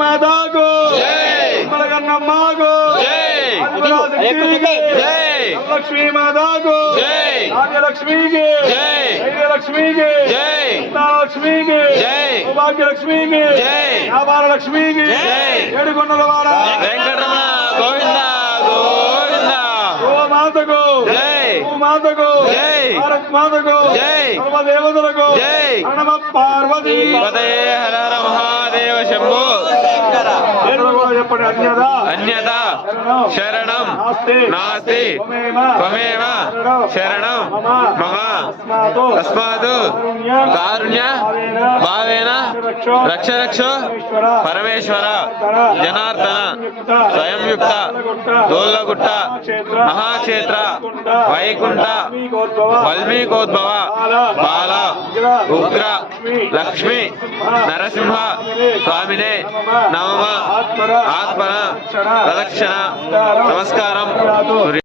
మాతాకు. మలగన్నమ్మకు లక్ష్మీ మాతాకు. రాజ్యలక్ష్మీకి లక్ష్మీకి లక్ష్మీకి జై. లక్ష్మికి వ్యాపార లక్ష్మికి జై. ఏడుకొండల వాడ. గోవింద గోవింద. గోమాతకు. జై. భారత్ మాతకు. సర్వదేవతలకు. ప్రణమ పార్వతీ. హర హర మహాదేవ శంభో. చెప్పండి అన్యదా? శరణం. నాస్తి. త్వమేవ. శరణం. మమ. తస్మాత్. కారుణ్య. రక్ష రక్ష పరమేశ్వర జనార్దన స్వయంయుక్త దోల్లగుట్ట మహాక్షేత్ర వైకుంఠ వాల్మీకోద్భవ బాల ఉగ్ర లక్ష్మి నరసింహ స్వామినే నమమ ఆత్మన ప్రదక్షిణ నమస్కారం